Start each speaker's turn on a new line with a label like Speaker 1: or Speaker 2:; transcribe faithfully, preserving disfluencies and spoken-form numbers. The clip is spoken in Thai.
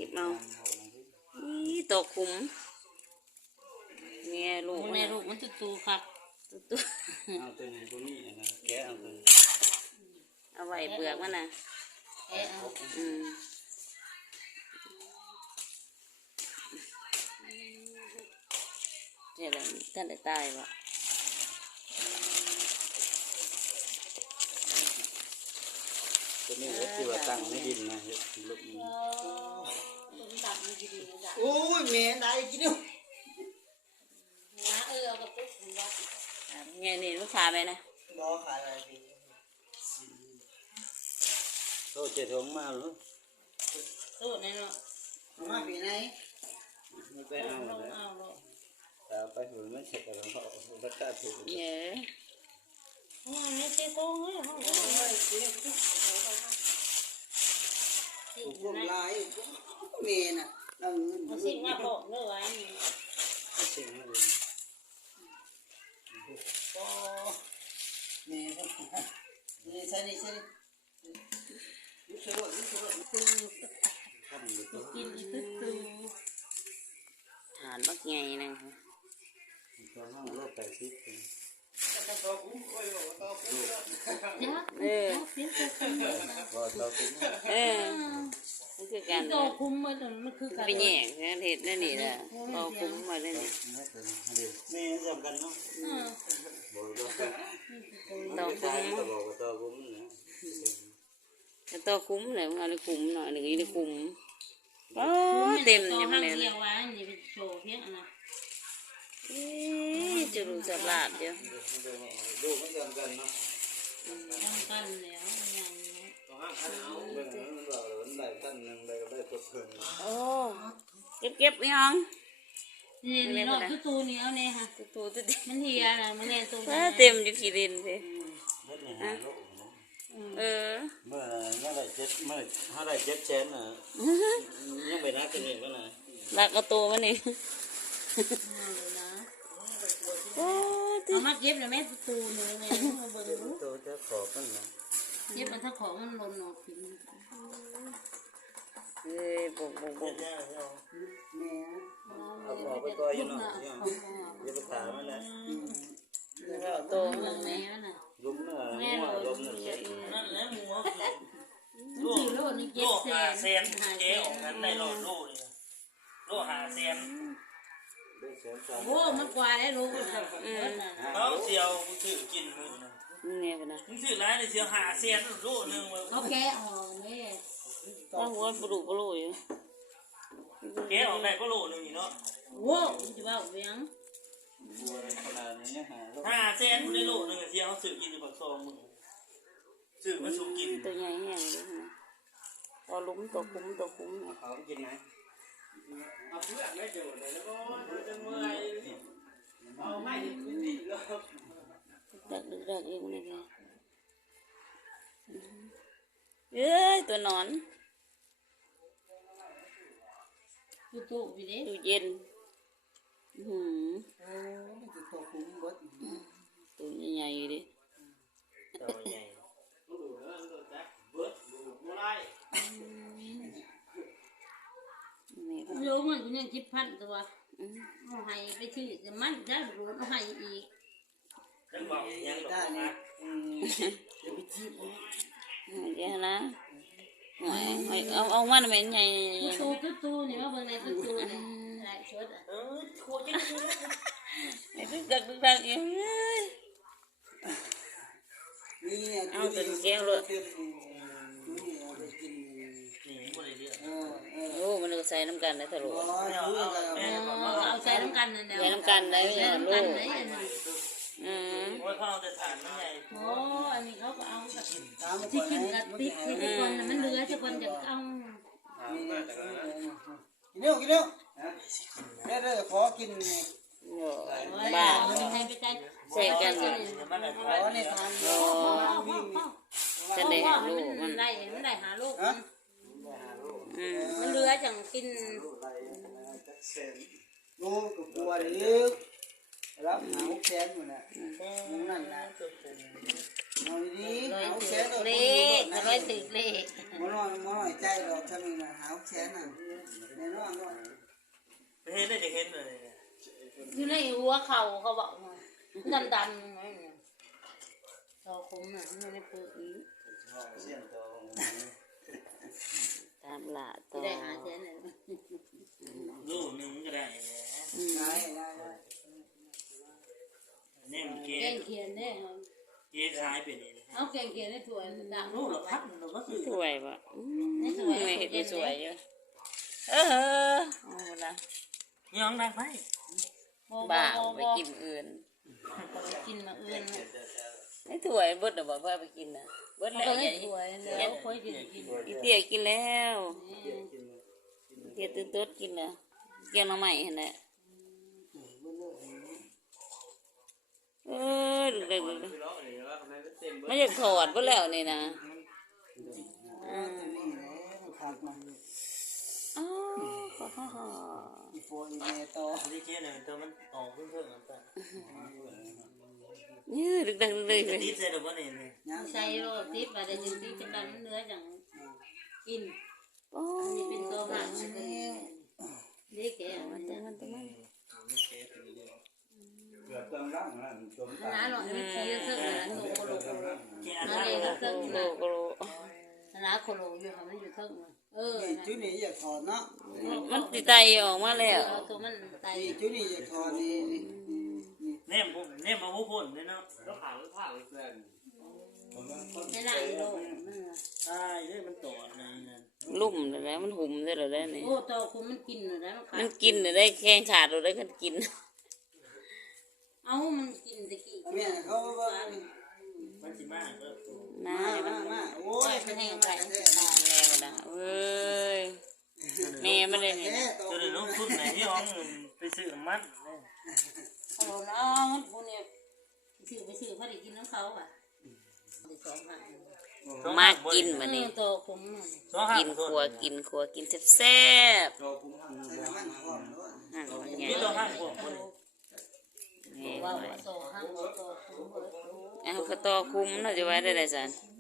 Speaker 1: ก็บเอานี่ตกขุมเนี่ยลูกเนี่ยลูกมันตุ๊ตูครับตุ๊ตู
Speaker 2: เอาตัวนี้ตัวนี้นะแกะเอาตัว
Speaker 1: เอาไว้เปลือกมันนะแกะเอาอืมเนี่ยแหละท่านได้ตายวะ
Speaker 2: ตัวนี้ก็ที่ว่าตั้งไม่ดินนะเห็ดลูกนี้
Speaker 3: โอ้ยแม่ได้กินดู
Speaker 1: น้าเออเอากระปุกเนี่ยนี่ลูกค้าไปนะ
Speaker 3: รอขายอะไรพี่
Speaker 2: โตเจ็ดหงมาหรือ
Speaker 1: โตแน่เนาะ
Speaker 3: มาปีไหน
Speaker 2: ไม่ไปเอาเลยแต่ไปหุ่นไม่เสร็จแต่เราเขาบัตรถูก
Speaker 1: เนี่ยโอ้ยไม่ใช่โกงเลยห้อง
Speaker 3: พวกลายเมนอ่ะเราเงิน
Speaker 1: มันสิ่งมาบอกเลยไว้
Speaker 2: สิ่งมาเลย
Speaker 3: ก็เมนนี่ใช่นี่ใช่นี่ยุสระยุสระ
Speaker 1: ตื้อกินตื้อตื้อฐานบักใหญ่นะคะ
Speaker 2: ตอนนั้นเราไปซิป
Speaker 1: เออเออมันคือการโตคุ้มมาตรงมันคือการไปแย่งเห็ดนั่นนี่แหละโตคุ้มมาเลยนี่
Speaker 2: แม่จำกันเนาะบอก
Speaker 1: โตคุ้ม
Speaker 2: บอกว่าโตคุ้มนะ
Speaker 1: แต่โตคุ้มเลยมันอะไรคุ้มหน่อยหนึ่งนี่คุ้มโอ้เต็มยังไงเลยจะรู้สลาดเดียว
Speaker 2: ดูมันจำกันเนาะ
Speaker 1: จำกันแล้วอย่างนี้
Speaker 2: ต้องห้ามท่านเอาเรื่องนั้นเราได้ท่านหนึ่งได้ก็ได้ตัวเพิ่ม
Speaker 1: โอ้เก็บเก็บยัง
Speaker 4: นี่นี่รถตู้ตู้นี่เอาเนี่ยค่ะ
Speaker 1: ตู้ตู้ตู้
Speaker 4: มันเฮียนะมันเนี่ยตู้
Speaker 1: เต็มอยู่ขี้ดินสิเออ
Speaker 2: เมื่อเมื่อไรเจ็ดเมื่อเมื่อไรเจ็ดเชนน่ะยังไปนักกันเองก็น่ะ
Speaker 1: รักเอาตัวมันเอง
Speaker 4: โอ้ที่มาเก็บเลยแม่ตู้นี่ไงมาเบิ่งดู
Speaker 2: ตัวจะขอกันนะ
Speaker 4: เก็บมันถ้าของมันหล่นออกถึง
Speaker 1: เอ้ยบุกบุกบุก
Speaker 2: เอาขอไปก่อนอยู่เนาะอย่าไปถามมันนะ
Speaker 1: ตัวมันไหม
Speaker 2: ลุมน่ะหัวลุมน่ะเจ็บ
Speaker 4: นั่นแหละหัวลูกโลนี่เจ็ดเซน
Speaker 5: เจ๊ออกนั้นได้โลโลนี่โลหาเซน
Speaker 4: โอ้มันกว่าได้ลูก
Speaker 5: เขาเสียวถือกินมึงนะ
Speaker 1: เนี่ยไปนะ
Speaker 5: มึงถือร้านเสียวหาเซนโลนึง
Speaker 4: โอเคอ๋อเนี่ย
Speaker 1: ว่าหัวปลุกปลุกอยู่
Speaker 5: เจ๊ออกได้ก็โลนึงเนาะ
Speaker 4: โว้จะว่าเวียง
Speaker 5: หาเซนได้โลนึงเสียวเขาถือกินในปากซองมึงถือมาสูกิน
Speaker 1: ตัวใหญ่แห้งเลยนะตัวลุ้มตัวคุ้มตัวคุ้ม
Speaker 2: เขากินไหม
Speaker 5: เอาเพื่อนไม่เจอเลยแล้วก็จะเมื่อยเอาไม่ขึ้นดิแล้ว
Speaker 1: ดักดึกดักเองเลยเอ้ยตัวนอน
Speaker 4: ตู้ตู้ไปดิ
Speaker 1: ตู้เย็นหืม
Speaker 3: ตัวคุ้มเบิด
Speaker 1: ตัวใหญ่ๆดิ
Speaker 5: ตัวใหญ่ดูเรื่องตัวแจ็คเบิร์ดดูไม่ได้
Speaker 4: รู้มันกูยังคิดพันตัวเอาให้ไปชื่อจะมันจะรู้เอาให้อีก
Speaker 5: ยังบอกยังได้
Speaker 3: นะเดี๋ยวไปจีบ
Speaker 1: เดี๋ยวนะเอาเอามันเป็นไง
Speaker 4: ตู้ตู้ตู้นี่ว่าเป็นไงตู้ตู้นี่อะไรชุด
Speaker 5: เออโคตรจังเลย
Speaker 1: ไอ้ดึกดักดึกดักเอง
Speaker 3: นี่
Speaker 1: เอาตัวแก้วเลยโอ้มันก็ใส่น้ำกันได้ตลอด
Speaker 4: เอาใส่น้ำกันเลย
Speaker 1: ใส่น้ำกันได้ยังลูก
Speaker 5: อืมโอ้ยเขาเอาแต่ฐานนี่ไง
Speaker 4: โอ้อันนี้เขาก็เอาที่กินกับติ๊กที่คนมันเหลือจะคนจะเอา
Speaker 3: กินเร็วกินเร็วเด้อเด้อขอกิน
Speaker 1: บ้า
Speaker 4: ให้ไปใส่
Speaker 1: ใส่กันเลย
Speaker 3: ขอในทาน
Speaker 1: จะได้ลูกมัน
Speaker 4: ได้มันได้หาลูกมันเหลือจังกิน
Speaker 3: ลูกกับบัวเล็กรับหาแสนอยู่น่ะนั่นน่ะนอนดีหาแสน
Speaker 1: เล็ก
Speaker 4: ไว้ตึกเลข
Speaker 3: บ่น้อยบ่น้อยใจดอกถ้ามีน่ะหาแสนน่ะแน่นอนว่า
Speaker 5: ไปเห็นได้จะเห็นเลย
Speaker 4: อยู่ในหัวเข่าเขาบอกดำดำนั่นเนี่ยตอคุ้มน่ะไม่ได้เปิดอีก
Speaker 2: เสียงตัว
Speaker 1: ตามละต่อ
Speaker 4: ได้หาแสนเลย
Speaker 5: ลูกหนึ่งก็ได้แหละ
Speaker 3: ได้ได้ได้
Speaker 5: เนี่ยมันเก
Speaker 4: แก
Speaker 5: ย
Speaker 4: งเขียนได้
Speaker 5: เกยขายเป็นเอง
Speaker 4: เอาแกงเขียนได้ถั่วด่าง
Speaker 5: ลูกละพันเราก็ซื้อ
Speaker 1: สวยปะ
Speaker 4: ไม่สวย
Speaker 1: ไม่เห็นได้สวยอยู่เออเอาละ
Speaker 5: ยองได้ไหม
Speaker 1: บ้าไปกินอื่น
Speaker 4: กินมาเอื้อน
Speaker 1: ไอ้ถ้วยเบิดน่ะบอกว่าไปกินน่ะเบิด
Speaker 4: มัน
Speaker 1: แล้ว
Speaker 4: ก็ไม่สวยแล้วค่อยกินกิน
Speaker 1: อีเตี้ยกินแล้วเตี้ยตื่นต๊ดกินแล้วเกี่ยงน้ำใหม่เห็นไหมเออดูเลยดูเลยมันจะถอดไปแล้วนี่นะอืม
Speaker 3: นี่แหละคักมา
Speaker 1: อ๋อฮ่าฮ่าฮ่า
Speaker 3: อีโฟอีเมโต
Speaker 5: ที่เกยเนี่ยตัวมันออกเพิ่งเพิ่งกันไป
Speaker 1: นี่ดึกดังเลย
Speaker 5: จะตีเสร็จหรือเปล่าเนี่ย
Speaker 3: ยัง
Speaker 4: ใส่โรตีปลาได้จริงที่จะดันเนื้อจังกิน
Speaker 1: โอ้
Speaker 4: อันนี้เป็นตัวหมัก
Speaker 3: แล้ว
Speaker 4: นี่แกมันจะ
Speaker 1: มันตัวมัน
Speaker 2: เกือบต้องร่างนะจม
Speaker 4: น้าหน่อยมันชี้เสื้อหนาหนูโคโล
Speaker 5: เกย
Speaker 4: นั่
Speaker 5: อะ
Speaker 4: น
Speaker 5: ไร
Speaker 4: เอง
Speaker 5: นะ
Speaker 4: เสื้อ
Speaker 1: โล
Speaker 4: หนา
Speaker 1: โกโล
Speaker 4: หนาโคโลอยู่ค่ะมันอยู่เทิงเออ
Speaker 3: นี่จุนี่อยากถอดเนาะ
Speaker 1: มันติดใจออกมาแล้ว
Speaker 4: ตัวมันไต
Speaker 3: นี่จุนี่อยากถอดนี่นี่นี่
Speaker 5: เนี่ยผมเนี่ยมาพูดเนี่ยเนาะแล้วผ่าแล้วผ่าเลยแฟน
Speaker 4: ในหลายโล
Speaker 5: ใช่เนี่ยมันต่อในนั้น
Speaker 1: ลุ่มเลยแล้วมันหุ่มได้หรือได้นี่
Speaker 4: โอ้ตัวคุณมันกินเลยนะ
Speaker 1: มันกินได้แข้งขาดหรือได้กันกิน
Speaker 4: เอามันกินตะกี้
Speaker 3: แม่เขาว่า
Speaker 5: มันสิมากก็
Speaker 1: น่า
Speaker 3: มามามาโอ้ยเป็นยังไงแท้
Speaker 1: แล้วนะเว้ยแม่ไม่ได้นี่นะ
Speaker 5: จะได้ลงทุนไหนที่ห้องไปซื้อมันเนี่ย
Speaker 4: โอ้น้ามันพวกเนี่ยซื้อไปซื้อเขาได้กินน้ำเขาอ่ะสองพัน
Speaker 1: มากินมานี่
Speaker 4: ตัวคุ้ม
Speaker 5: สองห้า
Speaker 1: กิน
Speaker 5: ค
Speaker 1: ครัวกินครัวกินแซ่บ
Speaker 2: ตัวคุ้มหัน
Speaker 3: ใส่น้ำมันหอมด้วย
Speaker 1: ๆหั่นมันใหญ่
Speaker 5: ที่ตัวห้าพวกคน
Speaker 1: นี่
Speaker 4: ว่า
Speaker 1: ไว้
Speaker 4: ตัวห้างตัวคุ้ม
Speaker 1: เอากระตอคุ้มน่าจะไว้ได้ไรสัน
Speaker 4: เ